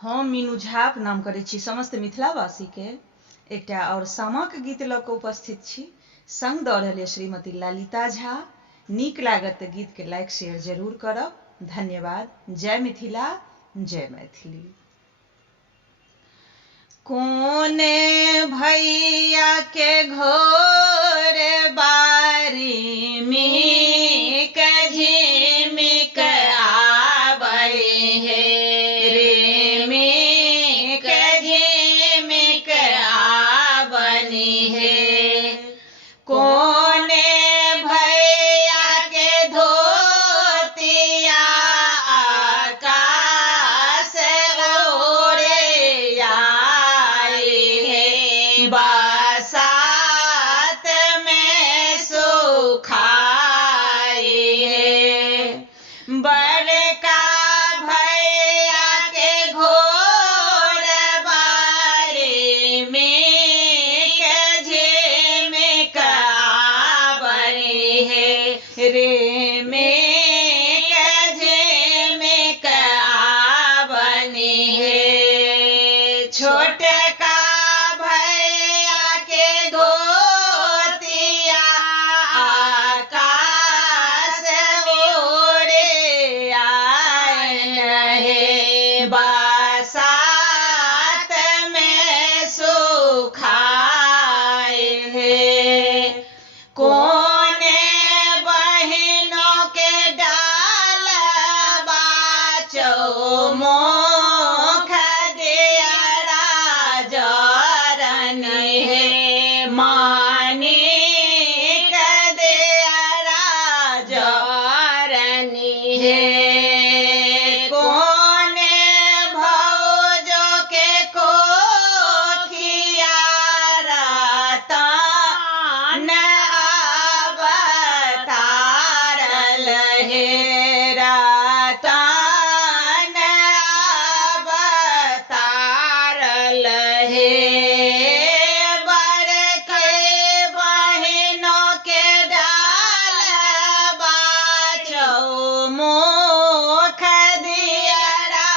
हम मीनू झाक नाम करै छी समस्त मिथिलावासी के एकटा और सामाक गीत लऽ कऽ उपस्थित छी। संग दऽ रहल श्रीमती ललिता झा। नीक लागत तऽ गीत के लाइक शेयर जरूर करब। धन्यवाद। जय मिथिला, जय मैथिली। कोने भैया के घोर बारी में झिमिक आबै हे रे में झिमिक आबनी हे। कोने भैया के धोतिया आकाश ओरे आई हे। बरसात में सुखाई है। बड़का भैया के घोर बारी में झिमिक आबनी है रे में झिमिक आबनी है। छोटका भैया के धोतिया आकाश ओरे आए है। बरसात में सुखाए है। कोने बहिनों के डाल बाचो मुख दियरा जरन है। मानिक दियरा जरन है। कोने भौजो के कोखिया रतन अवतारल हे। रतन अवतारल हे। बड़के बहिनों के डाल बाचो मुख दियरा